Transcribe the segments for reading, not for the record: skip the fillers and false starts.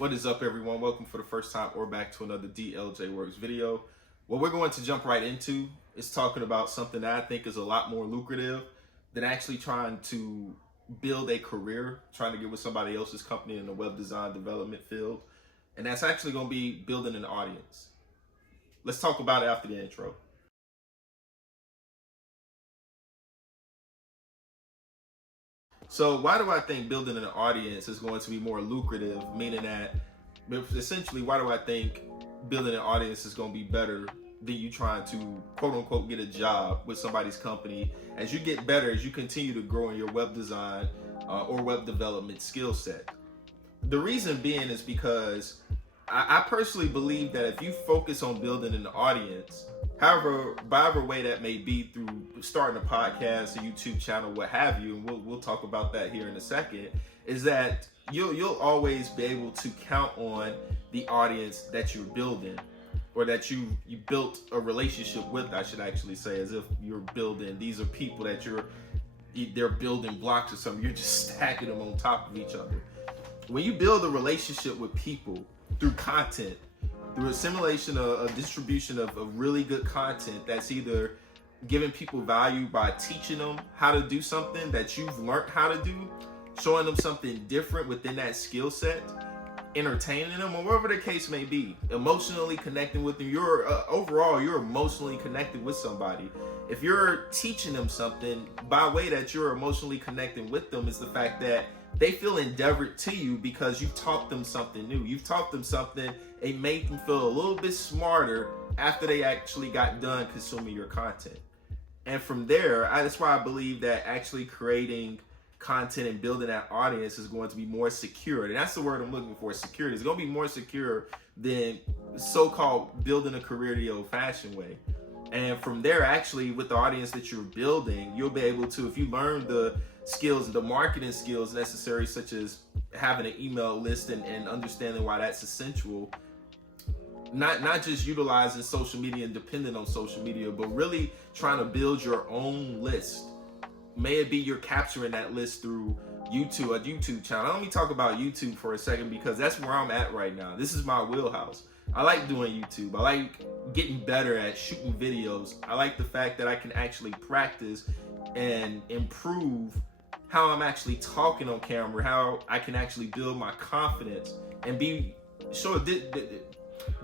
What is up, everyone? Welcome for the first time or back to another DLJ Works video. What we're going to jump right into is talking about something that I think is a lot more lucrative than actually trying to build a career, trying to get with somebody else's company in the web design development field. And that's actually going to be building an audience. Let's talk about it after the intro. So why do I think building an audience is going to be more lucrative? Meaning that, essentially, why do I think building an audience is going to be better than you trying to, quote unquote, get a job with somebody's company? As you get better, as you continue to grow in your web design or web development skill set. The reason being is because I personally believe that if you focus on building an audience, by however way that may be, through starting a podcast, a YouTube channel, what have you, and we'll talk about that here in a second, is that you'll always be able to count on the audience that you're building, or that you built a relationship with, I should actually say, as if you're building. These are people that they're building blocks or something. You're just stacking them on top of each other. When you build a relationship with people through content, through a simulation of a distribution of really good content that's either giving people value by teaching them how to do something that you've learned how to do, showing them something different within that skill set, entertaining them, or whatever the case may be, emotionally connecting with them. Overall, you're emotionally connected with somebody. If you're teaching them something, by way that you're emotionally connecting with them is the fact that they feel endeavored to you because you've taught them something new. You've taught them something. It made them feel a little bit smarter after they actually got done consuming your content. And from there, that's why I believe that actually creating content and building that audience is going to be more secure. And that's the word I'm looking for, security. It's going to be more secure than so-called building a career the old-fashioned way. And from there, actually, with the audience that you're building, you'll be able to, if you learn the skills, the marketing skills necessary, such as having an email list and understanding why that's essential, not just utilizing social media and depending on social media, but really trying to build your own list. May it be you're capturing that list through a YouTube channel. Let me talk about YouTube for a second, because that's where I'm at right now. This is my wheelhouse. I like doing YouTube. I like getting better at shooting videos. I like the fact that I can actually practice and improve how I'm actually talking on camera, how I can actually build my confidence and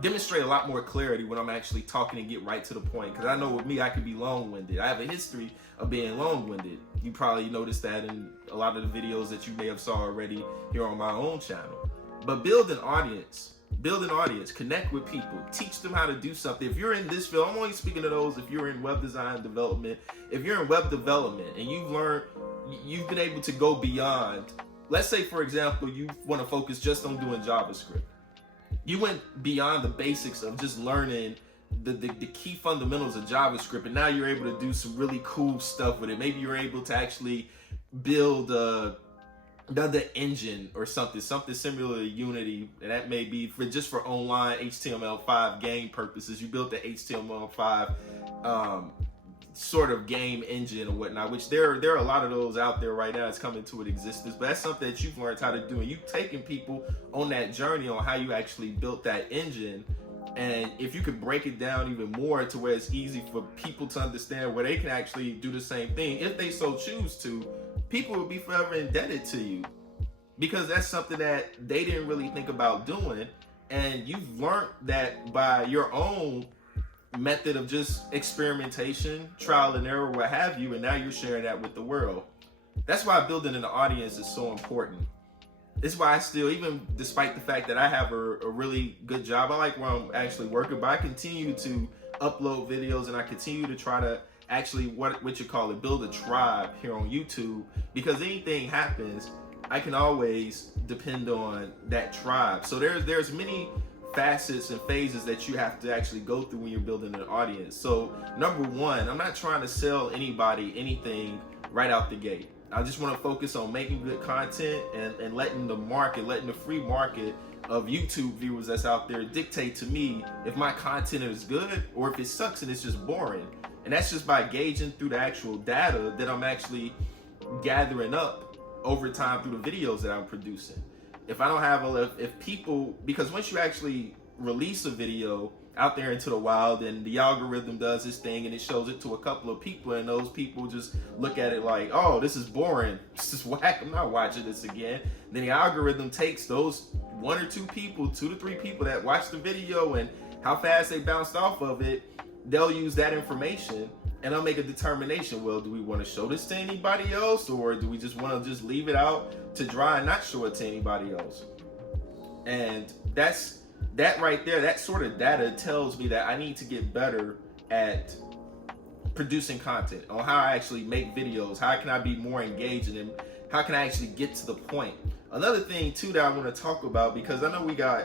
demonstrate a lot more clarity when I'm actually talking and get right to the point. Because I know with me, I can be long-winded. I have a history of being long-winded. You probably noticed that in a lot of the videos that you may have saw already here on my own channel. But build an audience, connect with people, teach them how to do something. If you're in this field, I'm only speaking to those if you're in web design development. If you're in web development and you've been able to go beyond, let's say, for example, you want to focus just on doing JavaScript. You went beyond the basics of just learning the key fundamentals of JavaScript, and now you're able to do some really cool stuff with it. Maybe you're able to actually build another engine or something similar to Unity, and that may be for online HTML5 game purposes. You built the HTML5 sort of game engine or whatnot, which there are a lot of those out there right now. It's coming to an existence, but that's something that you've learned how to do, and you've taken people on that journey on how you actually built that engine. And if you could break it down even more to where it's easy for people to understand, where they can actually do the same thing if they so choose to, people will be forever indebted to you, because that's something that they didn't really think about doing, and you've learned that by your own method of just experimentation, trial and error, what have you, and now you're sharing that with the world. That's why building an audience is so important. It's why I still, even despite the fact that I have a really good job, I like where I'm actually working, but I continue to upload videos, and I continue to try to actually, what you call it, build a tribe here on YouTube, because anything happens, I can always depend on that tribe. So there's many facets and phases that you have to actually go through when you're building an audience. So number one, I'm not trying to sell anybody anything right out the gate. I just want to focus on making good content and letting the free market of YouTube viewers that's out there dictate to me if my content is good or if it sucks and it's just boring. And that's just by gauging through the actual data that I'm actually gathering up over time through the videos that I'm producing. If I don't have if people, because once you actually release a video out there into the wild, and the algorithm does this thing and it shows it to a couple of people, and those people just look at it like, oh, this is boring, this is whack, I'm not watching this again. Then the algorithm takes those 1 or 2 people, 2 to 3 people that watched the video and how fast they bounced off of it, they'll use that information and they'll make a determination. Well, do we want to show this to anybody else, or do we just want to just leave it out to dry and not show it to anybody else? And that right there, that sort of data tells me that I need to get better at producing content, on how I actually make videos, how can I be more engaging, and how can I actually get to the point. Another thing too that I want to talk about, because I know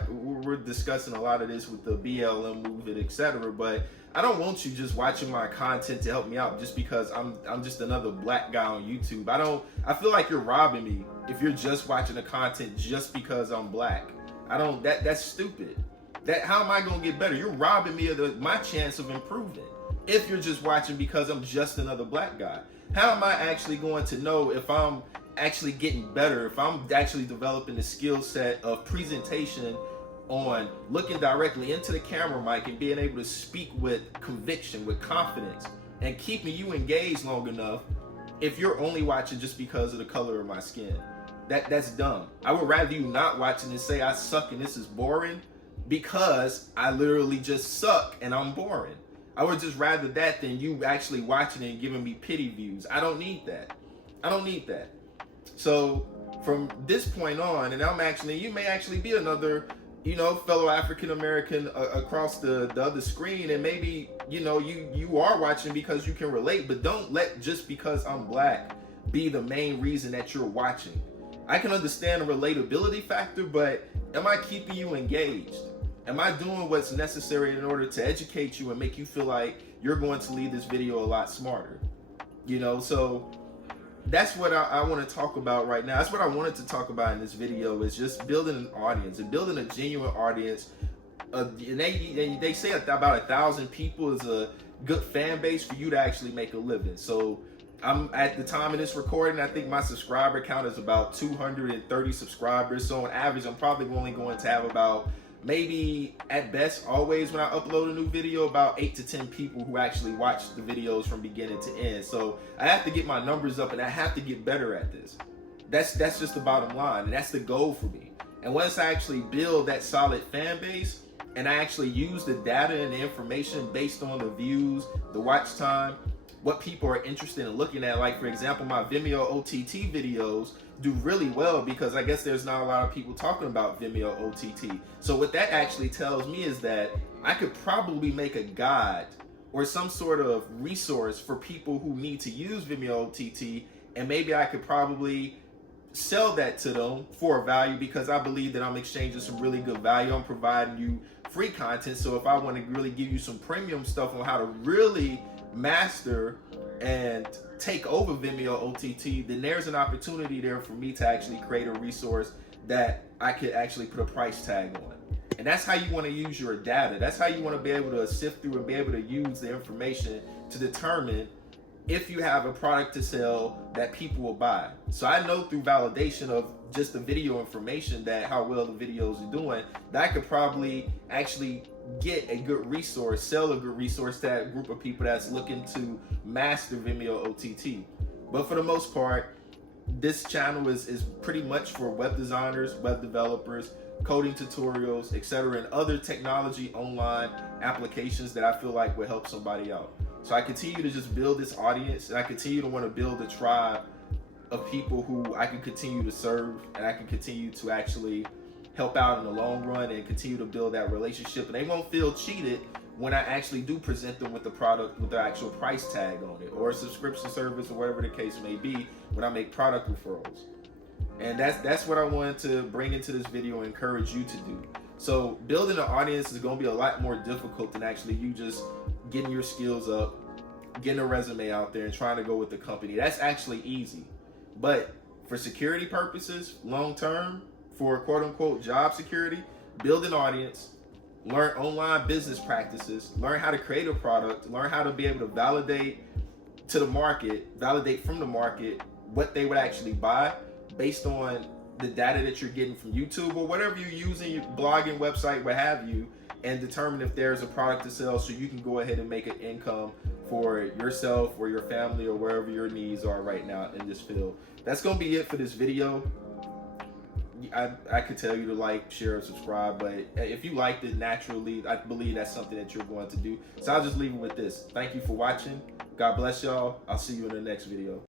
we're discussing a lot of this with the BLM movement, etc., but I don't want you just watching my content to help me out just because I'm just another black guy on YouTube. I feel like you're robbing me if you're just watching the content just because I'm black. That's stupid. How am I gonna get better? You're robbing me of my chance of improving if you're just watching because I'm just another black guy. How am I actually going to know if I'm actually getting better, if I'm actually developing the skill set of presentation on looking directly into the camera mic and being able to speak with conviction, with confidence, and keeping you engaged long enough if you're only watching just because of the color of my skin? That's dumb. I would rather you not watching and say I suck and this is boring because I literally just suck and I'm boring. I would just rather that than you actually watching and giving me pity views. I don't need that. I don't need that. So from this point on, and you may actually be another, fellow African American across the other screen, and maybe, you are watching because you can relate, but don't let just because I'm black be the main reason that you're watching. I can understand the relatability factor, but am I keeping you engaged? Am I doing what's necessary in order to educate you and make you feel like you're going to leave this video a lot smarter? So that's what I want to talk about right now. That's what I wanted to talk about in this video, is just building an audience and building a genuine audience. And they say about 1,000 people is a good fan base for you to actually make a living. So I'm at the time of this recording, I think my subscriber count is about 230 subscribers. So on average, I'm probably only going to have about, maybe at best, always when I upload a new video, about 8 to 10 people who actually watch the videos from beginning to end. So I have to get my numbers up and I have to get better at this. That's just the bottom line, and that's the goal for me. And once I actually build that solid fan base and I actually use the data and the information based on the views, the watch time, what people are interested in looking at, like for example, my Vimeo OTT videos do really well because I guess there's not a lot of people talking about Vimeo OTT. So what that actually tells me is that I could probably make a guide or some sort of resource for people who need to use Vimeo OTT, and maybe I could probably sell that to them for a value because I believe that I'm exchanging some really good value. I'm providing you free content. So if I want to really give you some premium stuff on how to really master and take over Vimeo OTT, then there's an opportunity there for me to actually create a resource that I could actually put a price tag on. And that's how you want to use your data. That's how you want to be able to sift through and be able to use the information to determine if you have a product to sell that people will buy. So I know through validation of just the video information that how well the videos are doing, that I could probably actually get a good resource, sell a good resource to that group of people that's looking to master Vimeo OTT. But for the most part, this channel is pretty much for web designers, web developers, coding tutorials, etc., and other technology online applications that I feel like will help somebody out. So I continue to just build this audience, and I continue to want to build a tribe of people who I can continue to serve, and I can continue to actually help out in the long run and continue to build that relationship. And they won't feel cheated when I actually do present them with the product with the actual price tag on it, or a subscription service, or whatever the case may be, when I make product referrals. And that's what I wanted to bring into this video and encourage you to do. So building an audience is going to be a lot more difficult than actually you just getting your skills up, getting a resume out there and trying to go with the company. That's actually easy. But for security purposes, long term, for quote unquote job security, build an audience, learn online business practices, learn how to create a product, learn how to be able to validate to the market, validate from the market what they would actually buy based on the data that you're getting from YouTube or whatever you're using, your blogging, website, what have you, and determine if there's a product to sell so you can go ahead and make an income for yourself or your family or wherever your needs are right now in this field. That's going to be it for this video. I could tell you to like, share, and subscribe, but if you liked it naturally, I believe that's something that you're going to do. So I'll just leave it with this. Thank you for watching. God bless y'all. I'll see you in the next video.